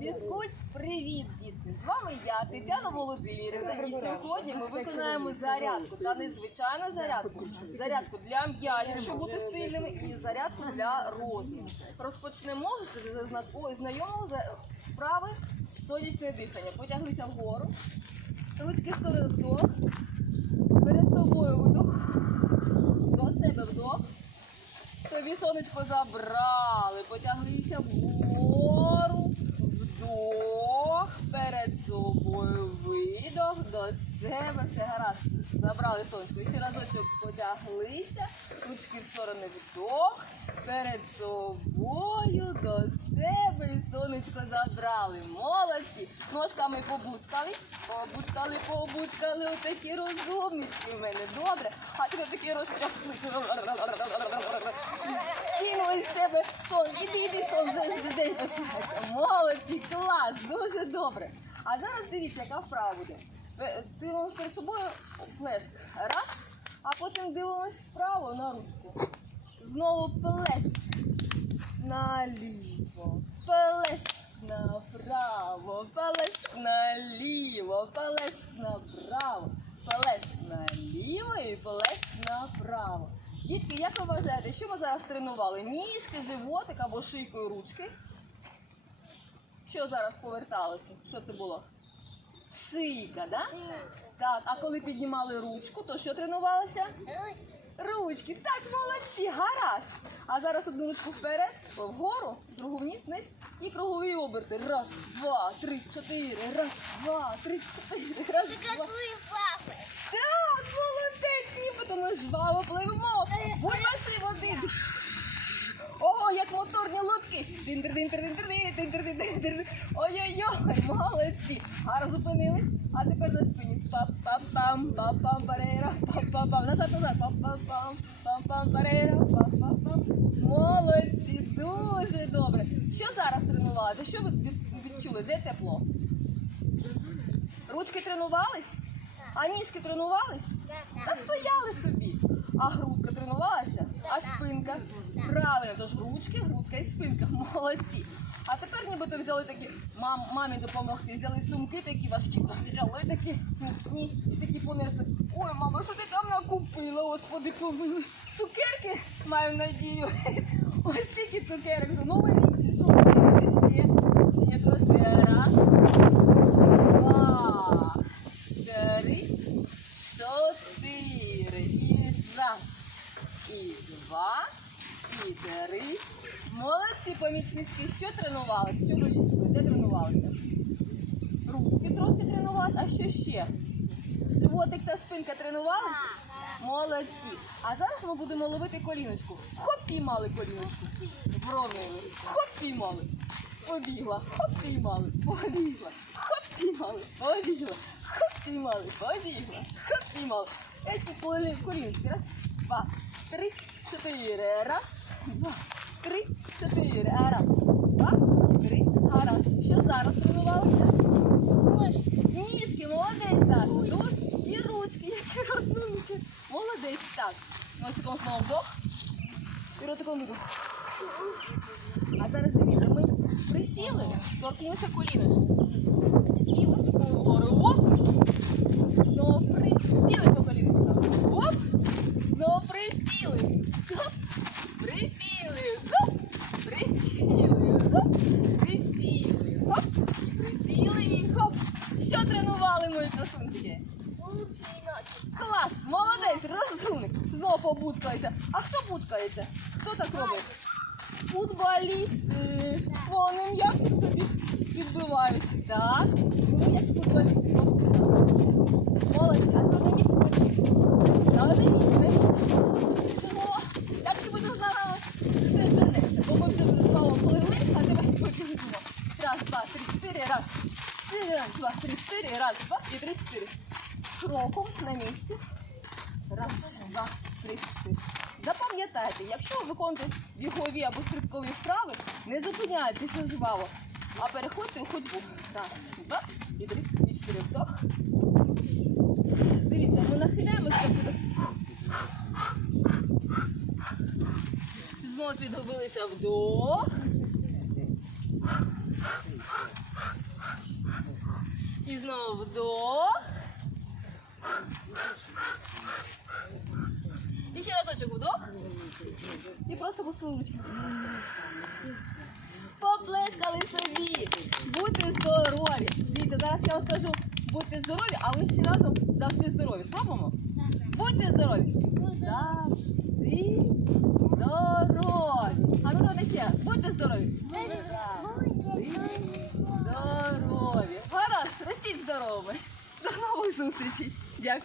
Фізкульт, привіт, дітки! З вами я, Тетяна Володимирівна, і сьогодні ми виконаємо зарядку. Та не звичайну зарядку, зарядку для м'язів, щоб бути сильними, і зарядку для розуму. Розпочнемо з знайомого вправи сонячне дихання. Потяглися вгору, ручки в сторону вдох, перед собою видох, до себе вдох. Собі сонечко забрали, потяглися вгору, вдох, перед собою себе, все гаразд. Забрали сонечко. Ще разочок потяглися, ручки в сторони вдох, перед собою, до себе, і сонечко забрали. Молодці. Ножками побуцкали, побуцкали, побуцкали, отакі розумнички в мене. Добре. А тепер такі розтягнулися. Кинули з себе сон. Іди, іди, сон, день. Молодці, клас, дуже добре. А зараз дивіться, яка вправа буде. Ви- Дивимося перед собою плеск. Раз, а потім дивимось вправо на ручку. Знову плеск наліво, плеск направо, плеск наліво, плеск направо, плеск наліво і плеск направо. Дітки, як ви вважаєте, що ми зараз тренували? Ніжки, животик або шийкою ручки? Що зараз поверталося? Що це було? Шийка, да? Так, а коли піднімали ручку, то що тренувалося? Ручки, так, молодці, гаразд. А зараз одну ручку вперед, вгору, другу вниз, вниз і кругові оберти. Раз, два, три, чотири. Раз, два, три, чотири. Раз, два. Так, молодець, нібито ми жваво пливемо. Бульбаши води. Ого, як моторні лодки. Дин-дир-дин-дир-дин-дир-дин-дир-дин-дир. Ой-ой-ой, молодці. Гарно зупинились. А тепер на спині. Па-па-пам, па-пам-парера, па-па-пам. Назад, назад. Па-па-пам, па-пам, парера, па-па-пам. Молодці, дуже добре. Що зараз тренувалися? Що ви відчули? Де тепло? Ручки тренувались? А ніжки тренувались? Та стояли собі. А грудка тренувалася? А спинка? Правильно, тож ручки, грудка і спинка. Молодці. А тепер нібито взяли такі мам, мамі допомогти, взяли сумки такі важкі, взяли такі міцні і такі понесли. Ой, мама, що ти там накупила? Господи, помили. Цукерки маю надію. Ось скільки цукерок. Новий рік чи що? Ще, ще трошки. Раз, два, три, чотири. І раз, і два, і три. Помічнички. Що тренувалися? Що ви відчули? Де тренувалися? Ручки трошки тренувалися. А що ще? Животик та спинка тренувались? Молодці. А зараз ми будемо ловити коліночку. Хоп, піймали коліночку. Вровнили. Хоп, піймали. Побігла. Хоп, піймали. Побігла. Хоп, піймали. Побігла. Хоп, піймали. Побігла. Хоп, піймали. Колі- коліночки. Раз, два, три, чотири. Раз, два, три, чотири. Раз, два, три. А раз. Що зараз тренувалися? Ніжки, молодець, так. Тут і ручки, які розумники. Молодець, так. Носиком знову вдох. І ротиком видох. А зараз дивіться, ми присіли, торкнулися коліночку. І висипали вгору. Оп! Знову присіли по коліночкам. Оп! Знову присіли. Оп! Присіли. Оп! Присіли. Оп! Присіли. Оп! Присіли і хоп! Що тренували мої красунчики? Клас, молодець, розумник. Знову побуткається. А хто буткається? Хто так робить? Футболісти. Вони м'ячик собі підбивають. Так. Ну, як футболісти. Молодці, а то місці побіг. На одне місце, місце. Чого? Як ти будеш зараз все женешся? Бо ми вже знову пливли, а тебе спочатку. Раз, два, три, чотири, раз. Чотири, раз, два, три, чотири, раз, два і три, чотири. Кроком на місці. Раз, два, три, чотири. Запам'ятайте, якщо ви виконуєте бігові або стрибкові вправи, не зупиняйтеся жваво, а переходьте у ходьбу. Раз, два, і три, і чотири. Вдох. Дивіться, ми нахиляємося. Знову підгубилися вдох. І знову вдох. І ще разочок вдох. І просто поцілуночки. Поплескали собі. Будьте здорові. Дивіться, зараз я вам скажу, будьте здорові, а ви всі разом завжди здорові. Спробуємо? Будьте здорові. Завжди здорові. А ну давайте ще. Будьте здорові. Ростіть здорові. До нових зустрічей. Дякую.